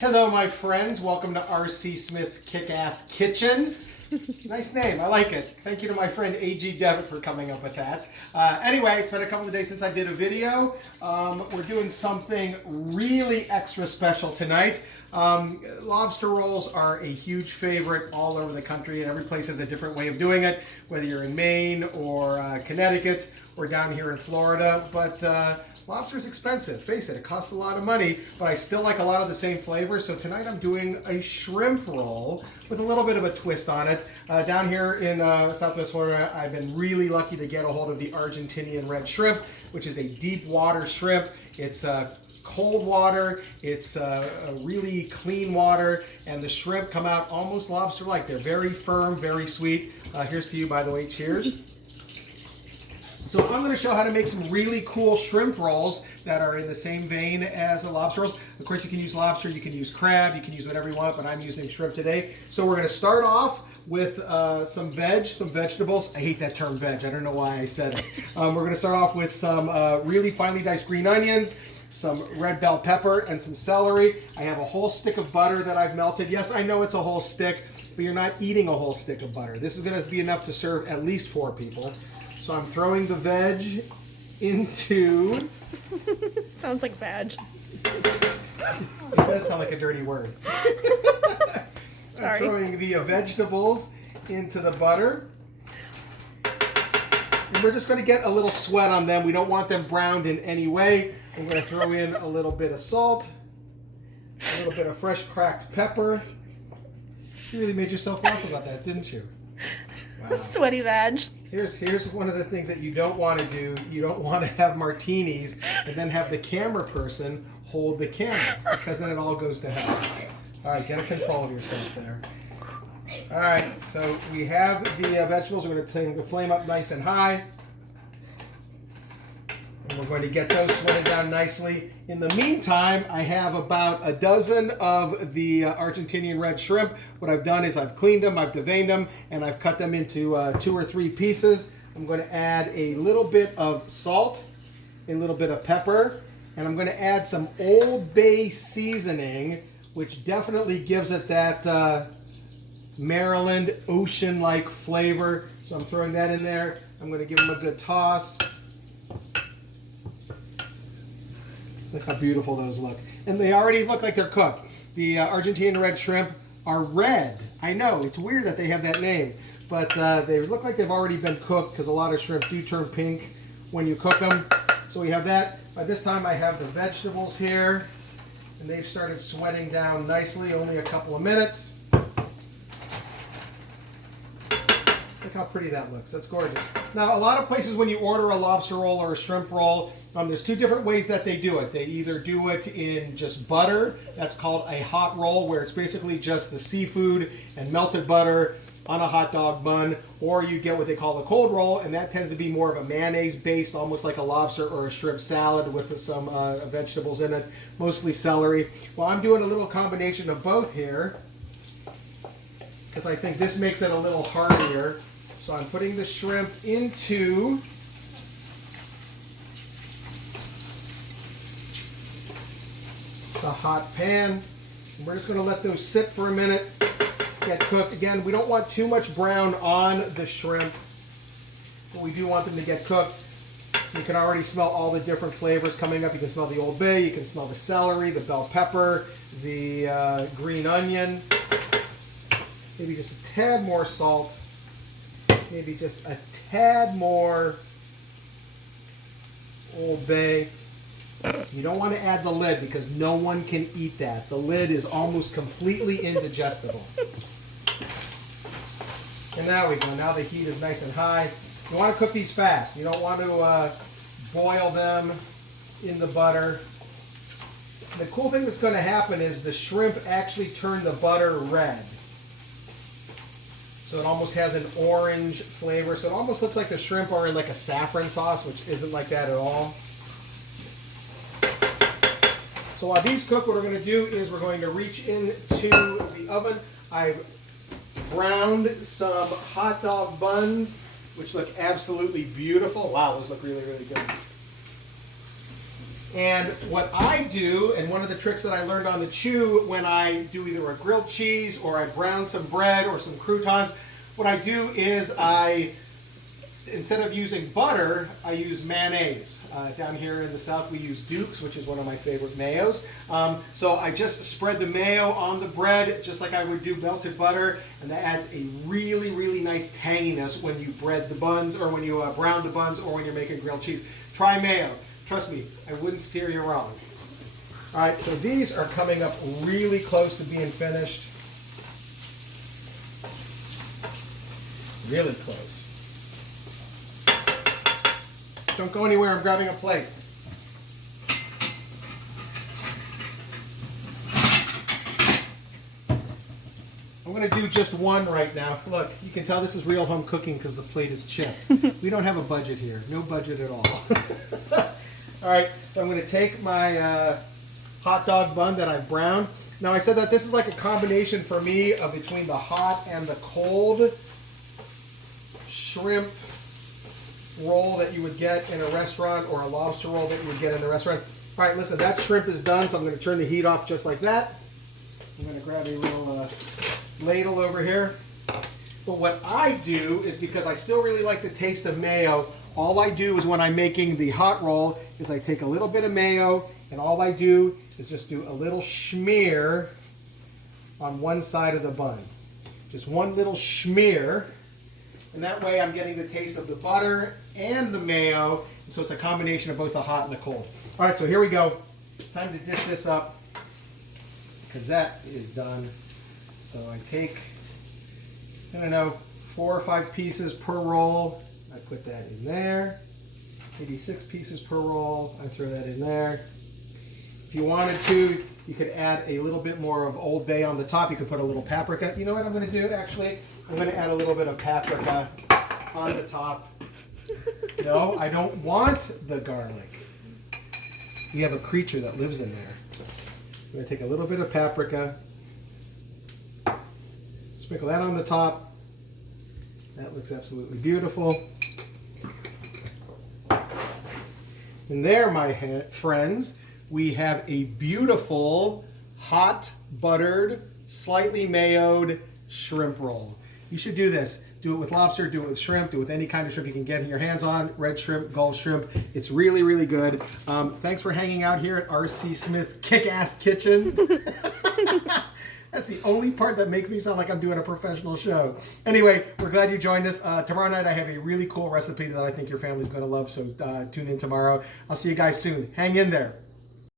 Hello, my friends. Welcome to R.C. Smith's Kick-Ass Kitchen. Nice name. I like it. Thank you to my friend A.G. Devitt for coming up with that. Anyway, it's been a couple of days since I did a video. We're doing something really extra special tonight. Lobster rolls are a huge favorite all over the country, and every place has a different way of doing it, whether you're in Maine or Connecticut or down here in Florida. But lobster's expensive. Face it, it costs a lot of money, but I still like a lot of the same flavors. So tonight I'm doing a shrimp roll with a little bit of a twist on it. Down here in Southwest Florida, I've been really lucky to get a hold of the Argentinian red shrimp, which is a deep water shrimp. It's cold water, it's really clean water, and the shrimp come out almost lobster-like. They're very firm, very sweet. Here's to you, by the way. Cheers. So I'm going to show how to make some really cool shrimp rolls that are in the same vein as the lobster rolls. Of course, you can use lobster, you can use crab, you can use whatever you want, but I'm using shrimp today. So we're going to start off with some vegetables. I hate that term veg. I don't know why I said it. We're going to start off with some really finely diced green onions, some red bell pepper, and some celery. I have a whole stick of butter that I've melted. Yes, I know it's a whole stick, but you're not eating a whole stick of butter. This is going to be enough to serve at least 4 people. So I'm throwing the veg into... Sounds like veg. It does sound like a dirty word. Sorry. I'm throwing the vegetables into the butter. And we're just going to get a little sweat on them. We don't want them browned in any way. I'm going to throw in a little bit of salt, a little bit of fresh cracked pepper. You really made yourself laugh about that, didn't you? Wow. Sweaty veg. Here's one of the things that you don't want to do. You don't want to have martinis and then have the camera person hold the camera, because then it all goes to hell. All right, get a control of yourself there. All right, so we have the vegetables. We're going to turn the flame up nice and high. And we're going to get those sweated down nicely. In the meantime, I have about a dozen of the Argentinian red shrimp. What I've done is I've cleaned them, I've deveined them, and I've cut them into 2 or 3 pieces. I'm going to add a little bit of salt, a little bit of pepper, and I'm going to add some Old Bay seasoning, which definitely gives it that Maryland ocean-like flavor. So I'm throwing that in there. I'm going to give them a good toss. Look how beautiful those look. And they already look like they're cooked. The Argentinian red shrimp are red. I know, it's weird that they have that name. But they look like they've already been cooked, because a lot of shrimp do turn pink when you cook them. So we have that. By this time I have the vegetables here. And they've started sweating down nicely, only a couple of minutes. Look how pretty that looks. That's gorgeous. Now, a lot of places when you order a lobster roll or a shrimp roll, there's 2 different ways that they do it. They either do it in just butter. That's called a hot roll, where it's basically just the seafood and melted butter on a hot dog bun. Or you get what they call a cold roll, and that tends to be more of a mayonnaise-based, almost like a lobster or a shrimp salad with some vegetables in it, mostly celery. Well, I'm doing a little combination of both here, because I think this makes it a little heartier. So I'm putting the shrimp into the hot pan. And we're just going to let those sit for a minute, get cooked. Again, we don't want too much brown on the shrimp, but we do want them to get cooked. You can already smell all the different flavors coming up. You can smell the Old Bay, you can smell the celery, the bell pepper, the green onion. Maybe just a tad more salt. Maybe just a tad more Old Bay. You don't want to add the lid, because no one can eat that. The lid is almost completely indigestible. And now we go. Now the heat is nice and high. You want to cook these fast. You don't want to boil them in the butter. The cool thing that's going to happen is the shrimp actually turn the butter red. So it almost has an orange flavor. So it almost looks like the shrimp are in like a saffron sauce, which isn't like that at all. So while these cook, what we're going to do is we're going to reach into the oven. I've browned some hot dog buns, which look absolutely beautiful. Wow, those look really, really good. And what I do, and one of the tricks that I learned on the Chew when I do either a grilled cheese or I brown some bread or some croutons, what I do is instead of using butter, I use mayonnaise. Down here in the South, we use Duke's, which is one of my favorite mayos. So I just spread the mayo on the bread, just like I would do melted butter, and that adds a really, really nice tanginess when you bread the buns, or when you brown the buns, or when you're making grilled cheese. Try mayo. Trust me, I wouldn't steer you wrong. All right, so these are coming up really close to being finished. Really close. Don't go anywhere, I'm grabbing a plate. I'm going to do just one right now. Look, you can tell this is real home cooking because the plate is chipped. We don't have a budget here. No budget at all. All right, so I'm going to take my hot dog bun that I've browned. Now I said that this is like a combination for me of between the hot and the cold shrimp roll that you would get in a restaurant, or a lobster roll that you would get in the restaurant. All right, listen, that shrimp is done, so I'm going to turn the heat off just like that. I'm going to grab a little ladle over here. But what I do is, because I still really like the taste of mayo, all I do is when I'm making the hot roll is I take a little bit of mayo, and all I do is just do a little smear on one side of the buns. Just one little smear. And that way I'm getting the taste of the butter and the mayo. And so it's a combination of both the hot and the cold. All right, so here we go. Time to dish this up, because that is done. So I take, I don't know, 4 or 5 pieces per roll. I put that in there. Maybe 6 pieces per roll. I throw that in there. If you wanted to, you could add a little bit more of Old Bay on the top. You could put a little paprika. You know what I'm going to do, actually? I'm going to add a little bit of paprika on the top. No, I don't want the garlic. We have a creature that lives in there. I'm going to take a little bit of paprika, sprinkle that on the top. That looks absolutely beautiful. And there, my friends, we have a beautiful, hot, buttered, slightly mayoed shrimp roll. You should do this. Do it with lobster, do it with shrimp, do it with any kind of shrimp you can get your hands on. Red shrimp, Gulf shrimp. It's really, really good. Thanks for hanging out here at R.C. Smith's Kick-Ass Kitchen. That's the only part that makes me sound like I'm doing a professional show. Anyway, we're glad you joined us. Tomorrow night I have a really cool recipe that I think your family's going to love, so tune in tomorrow. I'll see you guys soon. Hang in there.